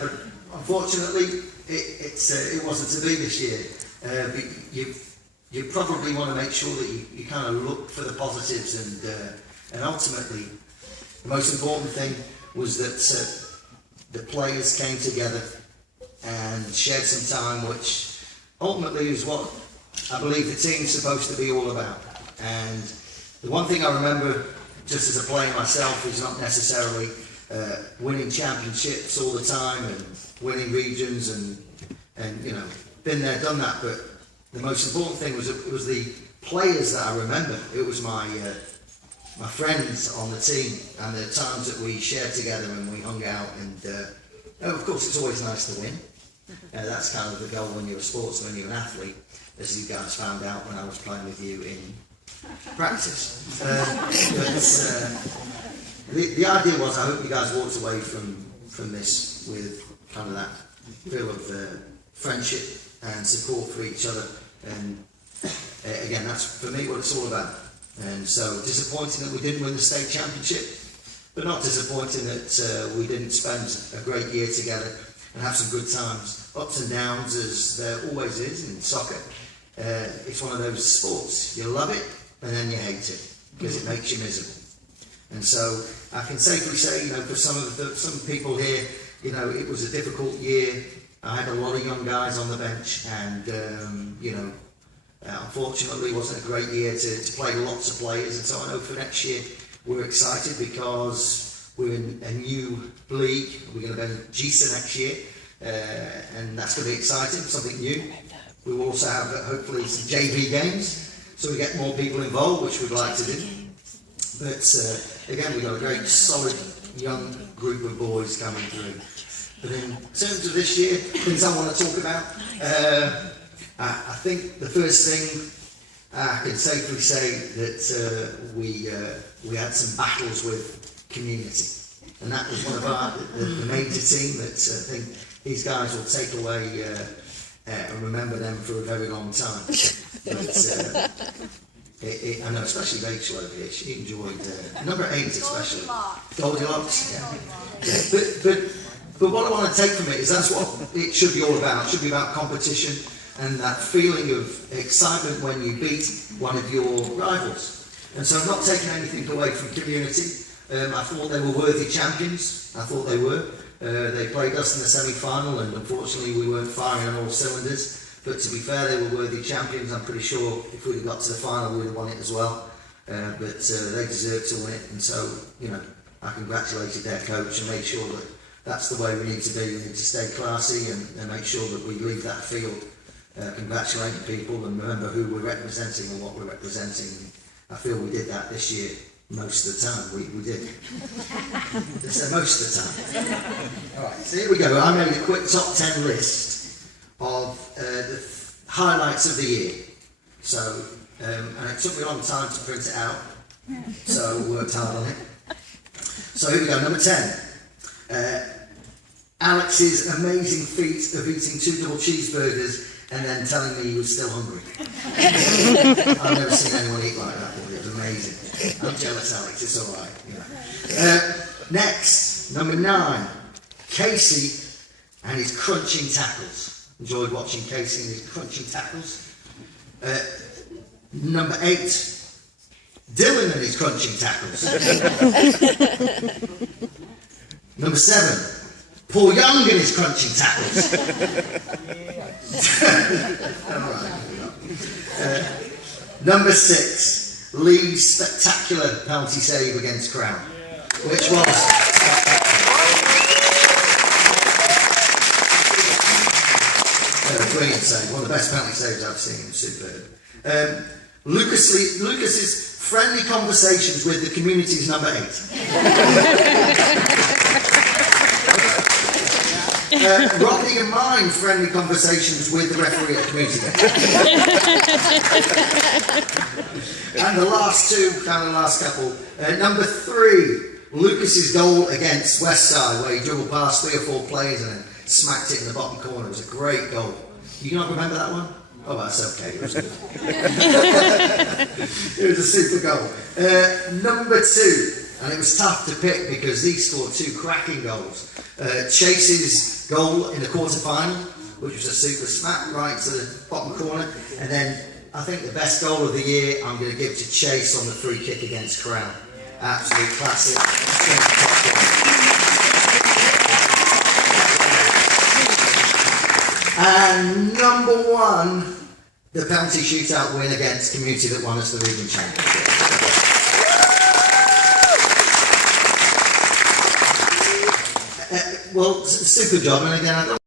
But unfortunately, it wasn't to be this year. You probably want to make sure that you kind of look for the positives, and ultimately, the most important thing was that the players came together and shared some time, which ultimately is what I believe the team's supposed to be all about. And the one thing I remember, just as a player myself, is not necessarily winning championships all the time and winning regions and you know, been there, done that. But the most important thing was it was the players that I remember. It was my friends on the team and the times that we shared together and we hung out. And of course, it's always nice to win. That's kind of the goal when you're a sportsman, you're an athlete, as you guys found out when I was playing with you in practice. The idea was, I hope you guys walked away from this with kind of that feel of friendship and support for each other. And again, that's for me what it's all about. And so disappointing that we didn't win the state championship, but not disappointing that we didn't spend a great year together and have some good times. Ups and downs, as there always is in soccer. It's one of those sports. You love it and then you hate it because it makes you miserable. And so I can safely say, you know, for some people here, you know, it was a difficult year. I had a lot of young guys on the bench, and you know, unfortunately, it wasn't a great year to play lots of players. And so I know for next year we're excited because we're in a new league. We're going to be in GISA next year, and that's going to be exciting, something new. We will also have hopefully some JV games, so we get more people involved, which we'd like to do. But again, we've got a great solid young group of boys coming through. But in terms of this year, things I want to talk about, I think the first thing I can safely say that we had some battles with community, and that was one of the major team that I think these guys will take away and remember them for a very long time. But I know, especially Rachel over here, she enjoyed number 8 especially. Goldilocks. Yeah. But what I want to take from it is that's what it should be all about. It should be about competition and that feeling of excitement when you beat one of your rivals. And so I'm not taking anything away from community. I thought they were worthy champions. I thought they were. They played us in the semi-final, and unfortunately we weren't firing on all cylinders. But to be fair, they were worthy champions. I'm pretty sure if we'd have got to the final, we would have won it as well. But they deserved to win it, and so, you know, I congratulated their coach and made sure that that's the way we need to be. We need to stay classy and make sure that we leave that field congratulating people and remember who we're representing and what we're representing. I feel we did that this year most of the time. We did. Most of the time. All right, so here we go. I made a quick top 10 list of the highlights of the year. So, and it took me a long time to print it out, so I worked hard on it. So here we go, number 10. Alex's amazing feat of eating 2 double cheeseburgers and then telling me he was still hungry. I've never seen anyone eat like that before. It was amazing. I'm jealous, Alex, it's alright. Yeah. Next, number 9. Casey and his crunching tackles. Enjoyed watching Casey and his crunching tackles. Number 8. Dylan and his crunching tackles. Number 7. Paul Young and his crunching tackles. Number 6. Lee's spectacular penalty save against Crown, which was a brilliant save, one of the best penalty saves I've seen. Superb. Lucas's friendly conversations with the community's number 8. Rodney and mine friendly conversations with the referee at community. And the last two, kind of the last couple. Number 3, Lucas's goal against Westside, where he dribbled past 3 or 4 players and then smacked it in the bottom corner. It was a great goal. You not remember that one? Oh, that's okay. It was good. It was a super goal. Number 2. And it was tough to pick because these scored 2 cracking goals. Chase's goal in the quarter-final, which was a super smack right to the bottom corner, and then I think the best goal of the year I'm going to give to Chase on the free kick against Crown. Absolute classic. And number 1, the penalty shootout win against Community that won us the region championship. Well, super job, and again, I don't